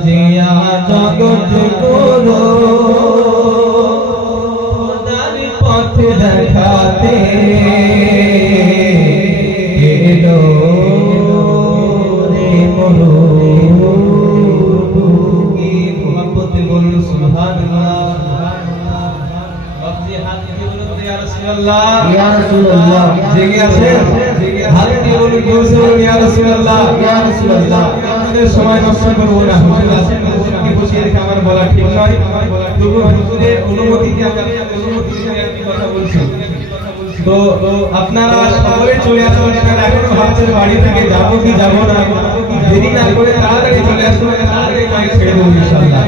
সাজিয়া জগৎ গুরু খোদার পথ দেখাতে এলো রে মরু কি মোহাম্মতে বলুন সুবহানাল্লাহ। আপনি হাত দিয়ে বলুন ইয়া রাসূলুল্লাহ, ইয়া রাসূলুল্লাহ। জেগে আছেন? হাত দিয়ে বলুন জোরসে বলুন ইয়া রাসূলুল্লাহ, ইয়া রাসূলুল্লাহ। আমাদের সময় নষ্ট করব না, হুজুর আছেন, হুজুরকে বসিয়ে রেখে আমার বলা ঠিক নয়। তবু হুজুরের অনুমতিতে আমি একটি কথা বলছি। তো আপনারা সকলে চলে আসুন, এখানে এখনো ভাবছেন বাড়ি থেকে যাবো কি যাবো না, দেরি না করে তাড়াতাড়ি চলে আসুন, তাড়াতাড়ি মাইক ছেড়ে দেবো ইনশাআল্লাহ।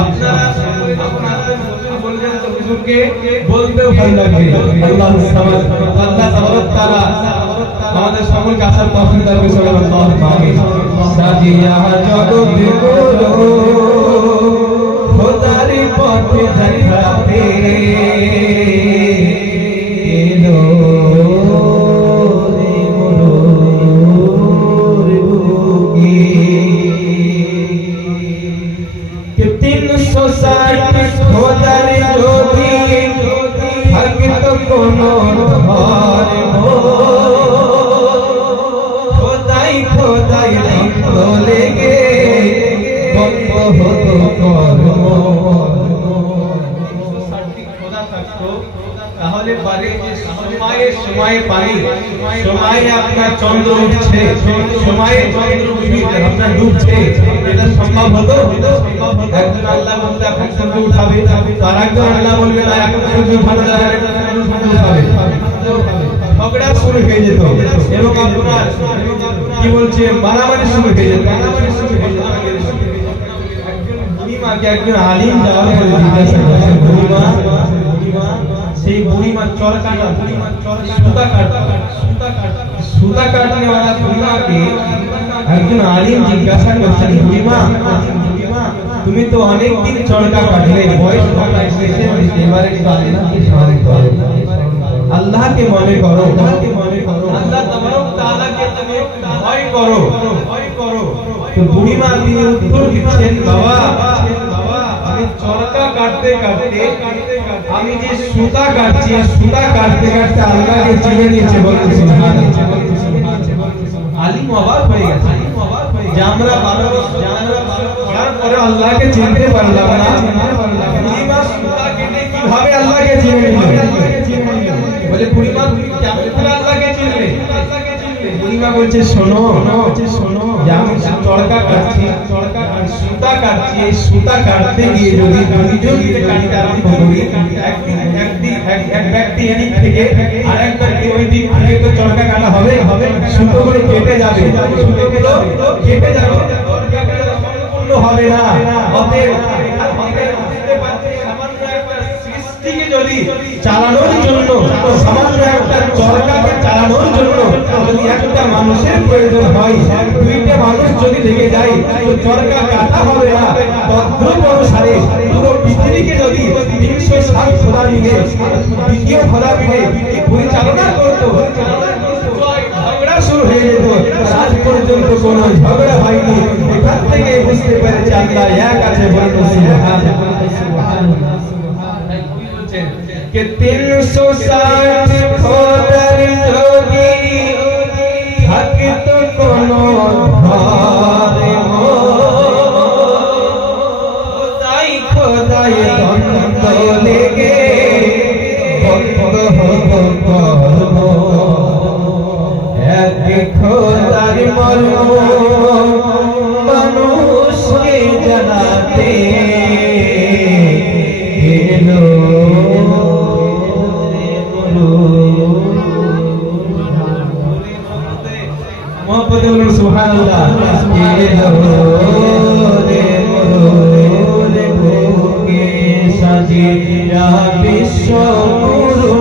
আপনারা সকলে যখন আসবেন হুজুর বলবেন তো হুজুরকে বলতেও ভালো লাগবে। আল্লাহু সামাদ, আল্লাহ তাবারক তাআলা আমাদের সকলকে আসার তৌফিক দান করুন। আল্লাহুম্মা আমিন। সাজিয়া জগৎ গুরু খোদার পথ দেখাতে এলো রে মরুর বুকে কে 360 খোদার যদি থাকতো কোনো ঘর খোদাই খোদাই বলে গে বন্ধ হতো কর্ম। তাহলে পারে যে সময়ে সময়ে পানি, সময়ে আপনার চন্দ্র উঠছে, সময়ে চন্দ্র আপনার ডুবছে, এটা সম্ভব হতো? একজন আল্লাহ বলতে এখন সূর্য উঠাবে, আর একজন আল্লাহ বলবে না এখন সূর্য উঠাবে, ঝগড়া শুরু হয়ে যেত এবং আপনার কি বলছে মারামারি শুরু হয়ে যেত। একজন আলিম যাওয়ার পরে জিজ্ঞাসা করছে বুড়িমা, সেই বুড়িমার চরকাটা সুতা কাটনে वाला বুড়িমাকে একজন আলিম জিজ্ঞাসা করছেন বুড়িমা তুমি তো অনেক দিন চরকা কাটলে, বয়স এসেছে, এবারে আল্লাহকে স্মরণ করো, আল্লাহকে মনে করো, আল্লাহ তাবারক তাআলাকে তুমি ভয় করো। তো বুড়িমা তিনি উত্তর দিচ্ছেন বাবা আমি চরকা কাটতে কাটতে আমি যে সুতা কাটছি, সুতা কাটতে কাটতে আল্লাহকে চিনে নিয়েছে। বলতে সুবহানাল্লাহ। আলিম অবাক হয়ে গেছে যে আমরা 12 বছর পড়ার পরে আল্লাহকে চিনতে পারলাম না, বুড়িমা সুতা কেটে কিভাবে আল্লাহকে চিনে নিল? বলে বুড়িমা তুমি কেমন করে আল্লাহকে চিনলে? বুড়িমা বলছে শোনো যে আমি চরকা কাটছি, সুতা কাটছি, এই সুতা কাটতে গিয়ে যদি দুইজন কাটতে আরম্ভ করি, এক ব্যক্তি এদিক থেকে আর এক ব্যক্তি ওই দিক থেকে, তো চরকা কাটা হবে, সুতোগুলো কেটে যাবে, সুতোগুলো কেটে যাবে, সম্পূর্ণ হবে না। অতএব যদি চালানোর জন্য, সামান্য একটা চরকাকে চালানোর জন্য যদি একটা মানুষের প্রয়োজন হয়, দুইটা মানুষ যদি লেগে যায় তো চরকা কাটা হবে না। তদ্রূপ অনুসারে পুরো পৃথিবীকে যদি 360 খোদা মিলে, দ্বিতীয় খোদা মিলে পরিচালনা করতো, ঝগড়া শুরু হয়ে যেত। আজ পর্যন্ত কোন ঝগড়া হয়নি। এখান থেকে বুঝতে পেরেছি আল্লাহ এক আছে। বলতো সুবহানাল্লাহ। कि 360 খোদার যদি থাকতো কোনো ঘরে খোদাই খোদাই দ্বন্দ্ব লেগে বন্ধ হতো কর্ম। এক খোদার মর্ম মানুষকে জানাতে এলো मोहब्बत बोलो सुभान अल्लाह। साजिया विश्व गुरु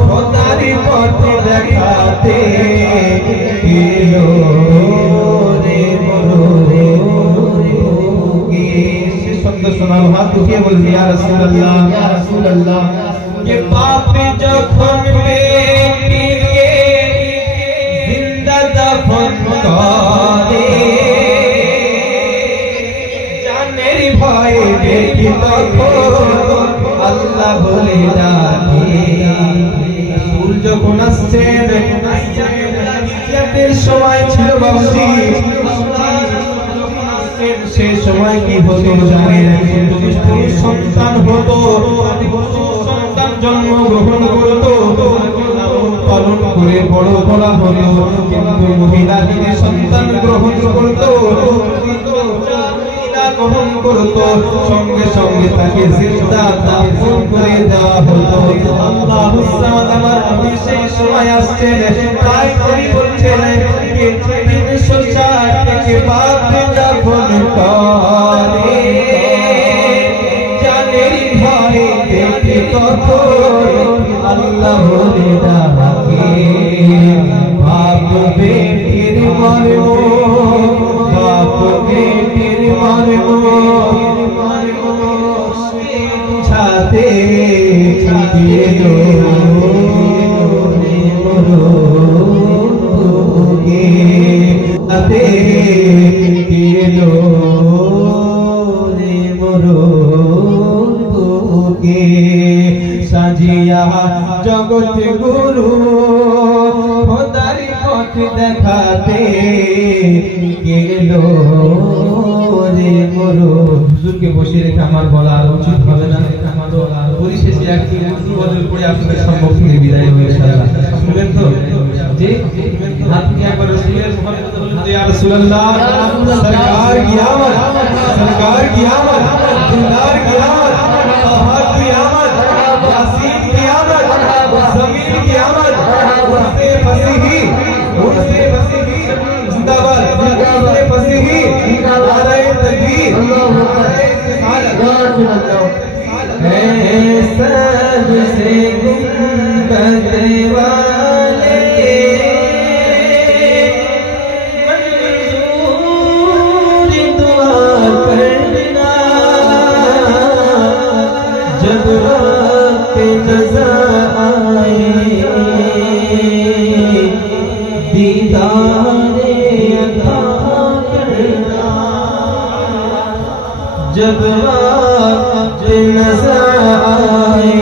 খোদার পথ দেখাতে এলো রে মরুকে। সে শব্দ শোনাও, হাত উঠিয়ে বলবি ইয়া রাসূলুল্লাহ, ইয়া রাসূলুল্লাহ। যে পাপ যখন বেটিকে জিন্দা দাফন করে জানেরি ভয়ে দেখি তখন আল্লাহ বলে ডাকে রাসূল যখন আসছেন রাতের সময় ছিল বাবুজি সে সময় কি হতো জানেন স্ত্রী সন্তান হতো সন্তান জন্মগ্রহণ করতো পালন করে বড় করা হলো কিন্তু মহিলা যদি সন্তান গ্রহণ করতো গ্রহণ করতো সঙ্গে সঙ্গে তাকে জিন্দা দাফন করে দেওয়া হতো আল্লাহু সামাদ আমার নবী সেই সময় আসছেন তাই তিনি বলছেন কে 360 থেকে বাপ দাফন করে জানের ভয়ে দেখি তখন আল্লাহ বলে ডাকে বাপ বেটির মরম বাপ বেটির ছাতে দিয়ে দো মরোগে ছাতে দিয়ে দো মরোগে সাজিয়া জগৎ গুরু খোদারি পথ দেখাতে গেলো রে মরো হুজুরকে বসে রেখে আমার বলা আর উচিত হবে না তো পরিশেষে একটি গজল পড়ে আপনাদের সম্মুখে বিদায় হয়ে ইনশাআল্লাহ শুনবেন তো জি হাত নিয়ে একবার রাসূলের মুহাম্মদ বলতে ইয়া রাসূলুল্লাহ সরকার কি আমত দিলদার কি আমত আহাদ কি আমত यासीन की आमद ज़मीन की आमद उनसे फसीही जिंदाबाद उनसे फसीही नारे तकबीर सबसे गुंबद वाले मंजूर दुआ करना जब जब वक्त नज़र आए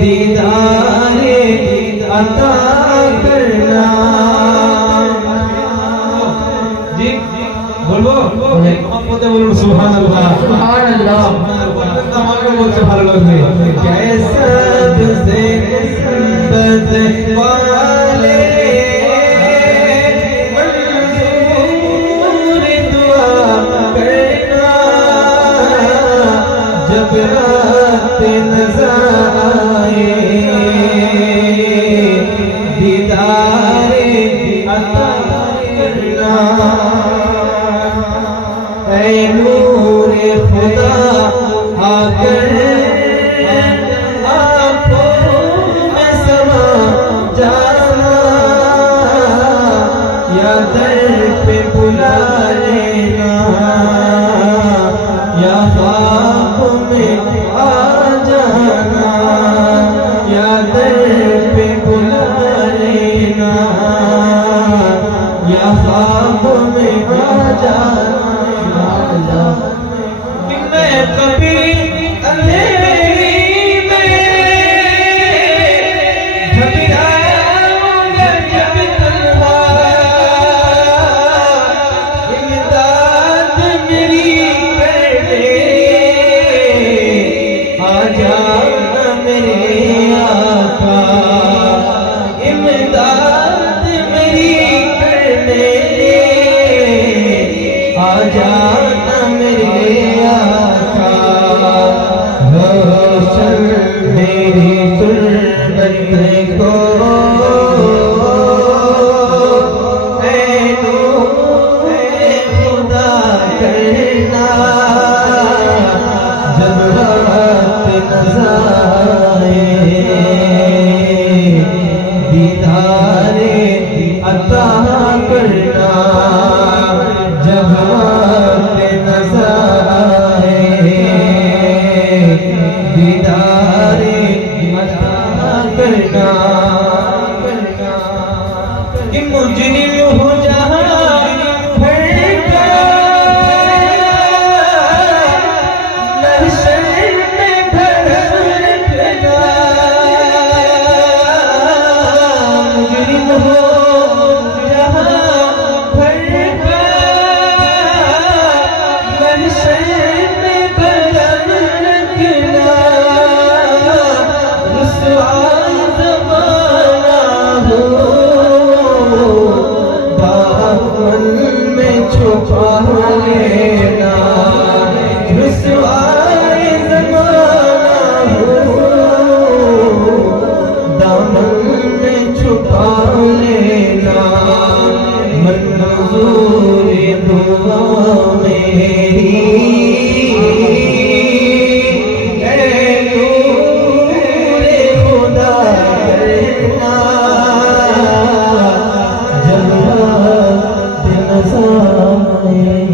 दीदारे अता करना जी बोलो मोहब्बत बोलो सुभान अल्लाह तमाम बोलते ভালো লাগবে कैसा से बद वाले जब रात नज़र आए दीदारे अता करना ऐ नूर खुदा आकर आँखों में समा जाना या दर पे बुला लेना या ख्वाब में आ जाना या दर पे बुला लेना या ख्वाब में आ जाना कि मैं कभी अंधेरी में घबराऊंगा जब तन्हा इमदाद मेरी आ जाना मेरे आका इमदाद मेरी करने आ जाना मेरे आका रोशन मेरी तुरबत को ऐ नूर खुदा करना जब रात नज़र आए दीदारे अता करना जब रात नज़र आए दीदारे अता करना कि मुजरिम हो जहाँ भटका छुपा लेना, रुसवाए ज़माना हो दामन में छुपा लेना, मंजूर दुआ मेरी नज़ारे